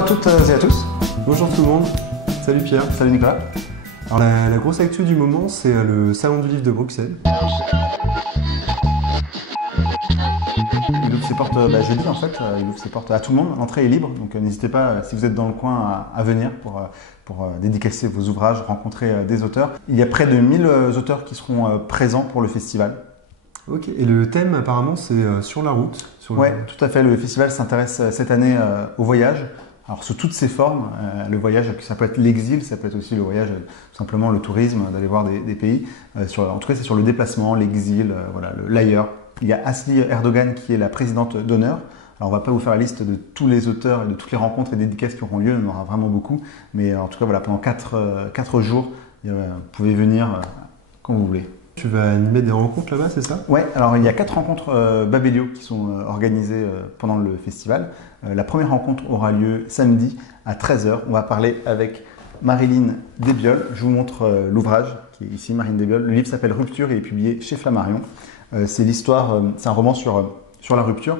à toutes et à tous. Bonjour tout le monde, salut Pierre. Salut Nicolas. Alors la grosse actu du moment, c'est le Salon du Livre de Bruxelles. Il ouvre ses portes jeudi en fait, il ouvre ses portes à tout le monde, l'entrée est libre, donc n'hésitez pas si vous êtes dans le coin à venir pour dédicacer vos ouvrages, rencontrer des auteurs. Il y a près de 1000 auteurs qui seront présents pour le festival. Ok, et le thème apparemment c'est sur la route. Oui, tout à fait, le festival s'intéresse cette année au voyage. Alors sous toutes ses formes, le voyage, ça peut être l'exil, ça peut être aussi le voyage, tout simplement le tourisme, d'aller voir des pays. En tout cas, c'est sur le déplacement, l'exil, l'ailleurs. Il y a Asli Erdogan qui est la présidente d'honneur. Alors on ne va pas vous faire la liste de tous les auteurs et de toutes les rencontres et dédicaces qui auront lieu, il y en aura vraiment beaucoup. Mais en tout cas, voilà, pendant 4 jours, vous pouvez venir quand vous voulez. Tu vas animer des rencontres là-bas, c'est ça? Ouais, alors il y a 4 rencontres Babelio qui sont organisées pendant le festival. La première rencontre aura lieu samedi à 13h. On va parler avec Marilyn Desbioles. Je vous montre l'ouvrage qui est ici, Marilyn Desbioles. Le livre s'appelle Rupture et est publié chez Flammarion. C'est l'histoire, c'est un roman sur la rupture.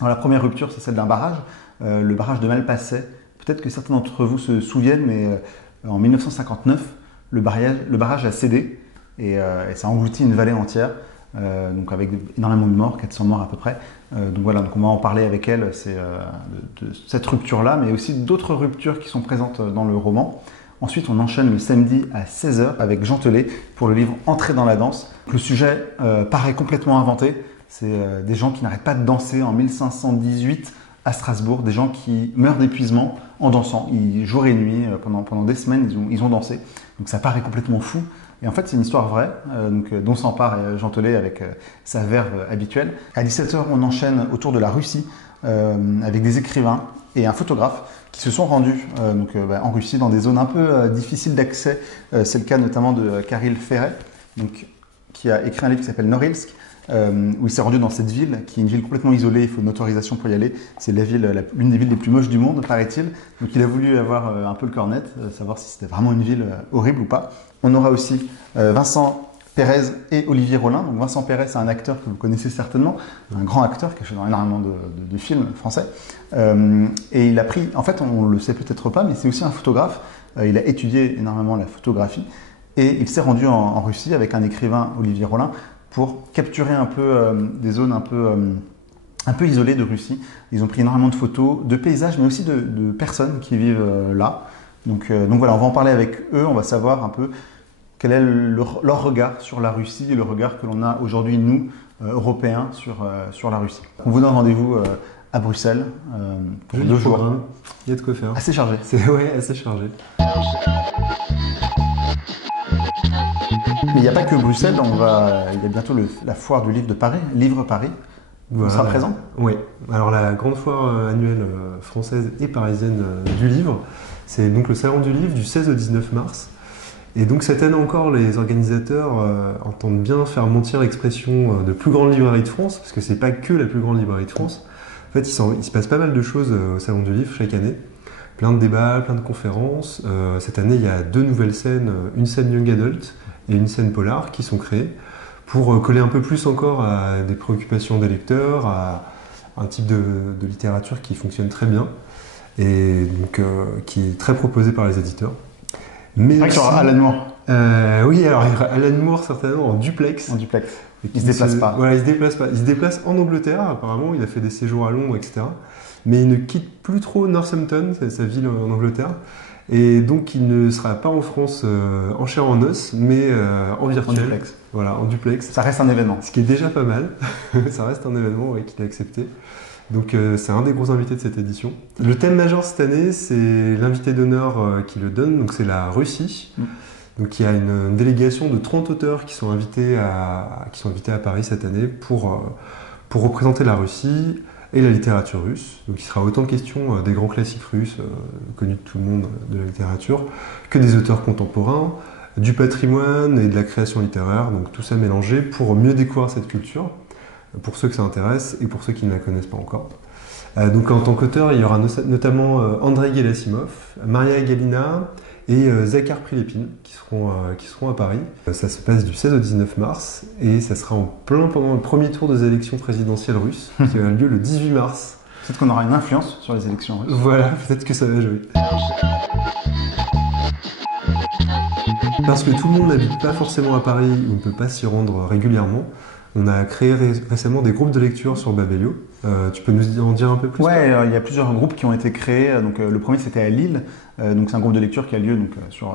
Alors, la première rupture, c'est celle d'un barrage, le barrage de Malpasset. Peut-être que certains d'entre vous se souviennent, mais en 1959, le barrage a cédé. Et ça a englouti une vallée entière, donc avec énormément de morts, 400 morts à peu près. Donc voilà, donc on va en parler avec elle, c'est de cette rupture-là, mais aussi d'autres ruptures qui sont présentes dans le roman. Ensuite, on enchaîne le samedi à 16h avec Jean Telet pour le livre Entrer dans la danse. Le sujet paraît complètement inventé. C'est des gens qui n'arrêtent pas de danser en 1518 à Strasbourg, des gens qui meurent d'épuisement en dansant. Jour et nuit, pendant des semaines, ils ont dansé. Donc ça paraît complètement fou. Et en fait, c'est une histoire vraie, dont s'empare Jean Telet avec sa verve habituelle. À 17h, on enchaîne autour de la Russie avec des écrivains et un photographe qui se sont rendus en Russie dans des zones un peu difficiles d'accès. C'est le cas notamment de Kirill Ferret, qui a écrit un livre qui s'appelle Norilsk, où il s'est rendu dans cette ville, qui est une ville complètement isolée, il faut une autorisation pour y aller. C'est l'une des villes les plus moches du monde, paraît-il. Donc il a voulu avoir un peu le cornet, savoir si c'était vraiment une ville horrible ou pas. On aura aussi Vincent Pérez et Olivier Rollin. Donc Vincent Pérez, c'est un acteur que vous connaissez certainement, un grand acteur qui a fait dans énormément de films français. Et il a pris, en fait on ne le sait peut-être pas, mais c'est aussi un photographe. Il a étudié énormément la photographie et il s'est rendu en Russie avec un écrivain, Olivier Rollin, pour capturer un peu des zones un peu isolées de Russie. Ils ont pris énormément de photos, de paysages, mais aussi de personnes qui vivent là. Donc voilà, on va en parler avec eux, on va savoir un peu quel est leur regard sur la Russie et le regard que l'on a aujourd'hui, nous, Européens, sur la Russie. On vous donne rendez-vous à Bruxelles pour 2 jours. Il y a de quoi faire. Assez chargé. Ouais, assez chargé. Mais il n'y a pas que Bruxelles, il y a bientôt la foire du livre de Paris, Livre Paris. Voilà. On sera présent? Oui, alors la grande foire annuelle française et parisienne du livre, c'est donc le Salon du Livre du 16 au 19 mars. Et donc cette année encore, les organisateurs entendent bien faire mentir l'expression de plus grande librairie de France, parce que c'est pas que la plus grande librairie de France. En fait, il se passe pas mal de choses au Salon du Livre chaque année. Plein de débats, plein de conférences. Cette année, il y a 2 nouvelles scènes, une scène Young Adult et une scène Polar qui sont créées pour coller un peu plus encore à des préoccupations des lecteurs, à un type de littérature qui fonctionne très bien et donc qui est très proposé par les éditeurs. Mais aussi, Alan Moore. Oui, alors Alan Moore certainement en duplex. En duplex. Il se déplace pas. Voilà, il se déplace pas. Il se déplace en Angleterre apparemment. Il a fait des séjours à Londres, etc. Mais il ne quitte plus trop Northampton, sa ville en Angleterre. Et donc il ne sera pas en France en chair en os, mais en virtuel. En duplex. Voilà, en duplex. Ça reste un événement. Ce qui est déjà pas mal. Ça reste un événement qu'il a accepté. Donc c'est un des gros invités de cette édition. Le thème majeur cette année, c'est l'invité d'honneur qui le donne, donc c'est la Russie. Donc il y a une délégation de 30 auteurs qui sont invités à Paris cette année pour représenter la Russie et la littérature russe. Donc il sera autant question des grands classiques russes connus de tout le monde de la littérature, que des auteurs contemporains, du patrimoine et de la création littéraire, donc tout ça mélangé pour mieux découvrir cette culture, pour ceux que ça intéresse et pour ceux qui ne la connaissent pas encore. Donc en tant qu'auteur, il y aura notamment Andrei Gerasimov, Maria Galina et Zakhar Prilepine qui seront à Paris. Ça se passe du 16 au 19 mars et ça sera en plein pendant le premier tour des élections présidentielles russes qui aura lieu le 18 mars. Peut-être qu'on aura une influence sur les élections russes. Voilà, peut-être que ça va jouer. Parce que tout le monde n'habite pas forcément à Paris ou ne peut pas s'y rendre régulièrement, on a créé récemment des groupes de lecture sur Babelio. Tu peux nous en dire un peu plus? Ouais, il y a plusieurs groupes qui ont été créés. Donc, le premier, c'était à Lille. Donc, c'est un groupe de lecture qui a lieu donc,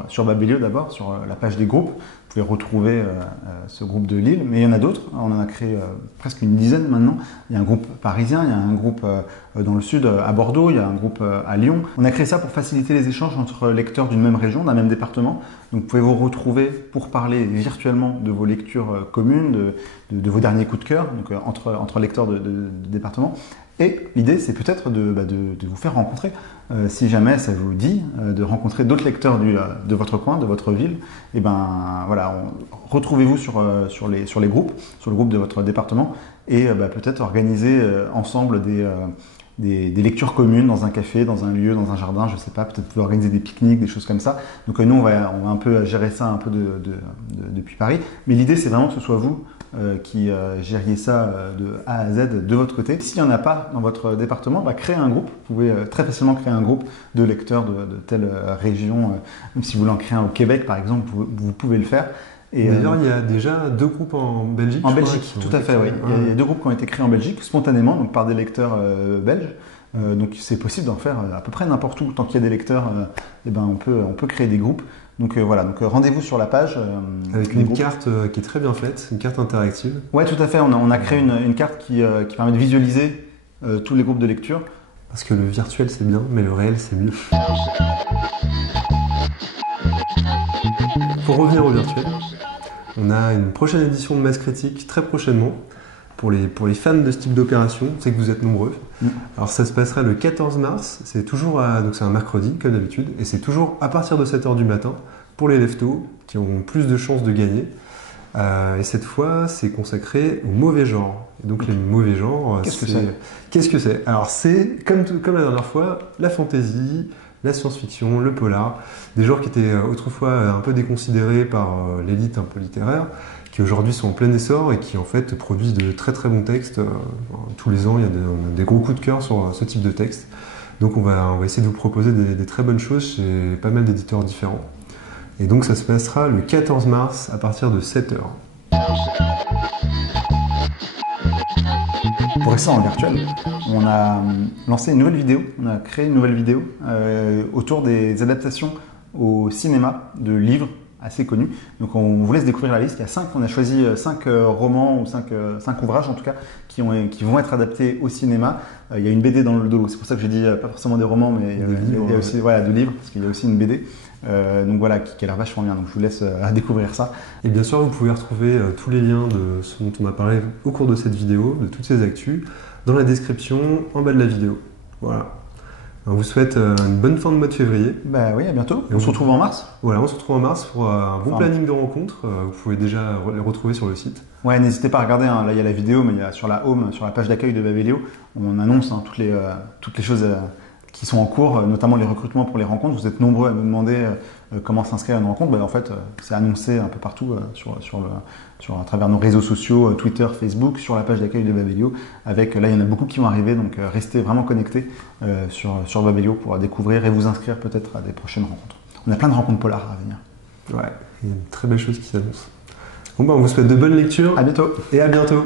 sur Babelio d'abord, sur la page des groupes. Vous pouvez retrouver ce groupe de Lille, mais il y en a d'autres. On en a créé presque une dizaine maintenant. Il y a un groupe parisien, il y a un groupe dans le sud à Bordeaux, il y a un groupe à Lyon. On a créé ça pour faciliter les échanges entre lecteurs d'une même région, d'un même département. Donc vous pouvez vous retrouver pour parler virtuellement de vos lectures communes, de vos derniers coups de cœur, donc entre lecteurs de départements. Et l'idée, c'est peut-être de vous faire rencontrer, si jamais ça vous dit, de rencontrer d'autres lecteurs de votre coin, de votre ville. Et ben voilà, retrouvez-vous sur les groupes, sur le groupe de votre département, et peut-être organiser ensemble des lectures communes dans un café, dans un lieu, dans un jardin, je sais pas, peut-être vous pouvez organiser des pique-niques, des choses comme ça. Donc nous, on va un peu gérer ça un peu depuis Paris. Mais l'idée, c'est vraiment que ce soit vous qui gériez ça de A à Z de votre côté. S'il n'y en a pas dans votre département, créez un groupe. Vous pouvez très facilement créer un groupe de lecteurs de telle région. Même si vous voulez en créer un au Québec, par exemple, vous pouvez le faire. D'ailleurs, il y a déjà 2 groupes en Belgique. En Belgique, tout à fait, oui. Il y a 2 groupes qui ont été créés en Belgique, spontanément, donc par des lecteurs belges. Donc c'est possible d'en faire à peu près n'importe où. Tant qu'il y a des lecteurs, on peut créer des groupes. Donc voilà, donc rendez-vous sur la page. Avec une carte qui est très bien faite, une carte interactive. Oui, tout à fait. On a créé une carte qui permet de visualiser tous les groupes de lecture. Parce que le virtuel c'est bien, mais le réel c'est mieux. Pour revenir au virtuel, on a une prochaine édition de Masse Critique très prochainement. Pour les fans de ce type d'opération, c'est que vous êtes nombreux. Alors ça se passera le 14 mars, c'est toujours donc c'est un mercredi comme d'habitude, et c'est toujours à partir de 7h du matin pour les leftos qui ont plus de chances de gagner. Et cette fois, c'est consacré au mauvais genre. Et donc les mauvais genres, qu'est-ce que c'est? Alors c'est, comme la dernière fois, la fantasy, la science-fiction, le polar, des genres qui étaient autrefois un peu déconsidérés par l'élite un peu littéraire, qui aujourd'hui sont en plein essor et qui en fait produisent de très très bons textes. Tous les ans, il y a des gros coups de cœur sur ce type de texte. Donc on va essayer de vous proposer des très bonnes choses chez pas mal d'éditeurs différents. Et donc ça se passera le 14 mars à partir de 7h. Pour rester en virtuel, on a lancé une nouvelle vidéo, on a créé une nouvelle vidéo autour des adaptations au cinéma de livres assez connus. Donc on vous laisse découvrir la liste. Il y a 5, on a choisi 5 romans ou 5 ouvrages en tout cas qui vont être adaptés au cinéma. Il y a une BD dans le dos, c'est pour ça que j'ai dit pas forcément des romans, mais il y a aussi de livres, parce qu'il y a aussi une BD. Donc voilà, qui a l'air vachement bien. Donc je vous laisse découvrir ça. Et bien sûr, vous pouvez retrouver tous les liens de ce dont on a parlé au cours de cette vidéo, de toutes ces actus, dans la description en bas de la vidéo. Voilà. On vous souhaite une bonne fin de mois de février. Bah oui, à bientôt. On se retrouve en mars. Voilà, on se retrouve en mars pour un bon planning de rencontres. Vous pouvez déjà les retrouver sur le site. Ouais, n'hésitez pas à regarder. Là, il y a la vidéo, mais il y a sur la home, sur la page d'accueil de Babelio, on annonce toutes les choses qui sont en cours, notamment les recrutements pour les rencontres. Vous êtes nombreux à me demander comment s'inscrire à une rencontre. En fait, c'est annoncé un peu partout à travers nos réseaux sociaux, Twitter, Facebook, sur la page d'accueil de Babelio. Là, il y en a beaucoup qui vont arriver, donc restez vraiment connectés sur Babelio pour découvrir et vous inscrire peut-être à des prochaines rencontres. On a plein de rencontres polars à venir. Ouais, il y a une très belle chose qui s'annonce. Bon, on vous souhaite de bonnes lectures. À bientôt. Et à bientôt.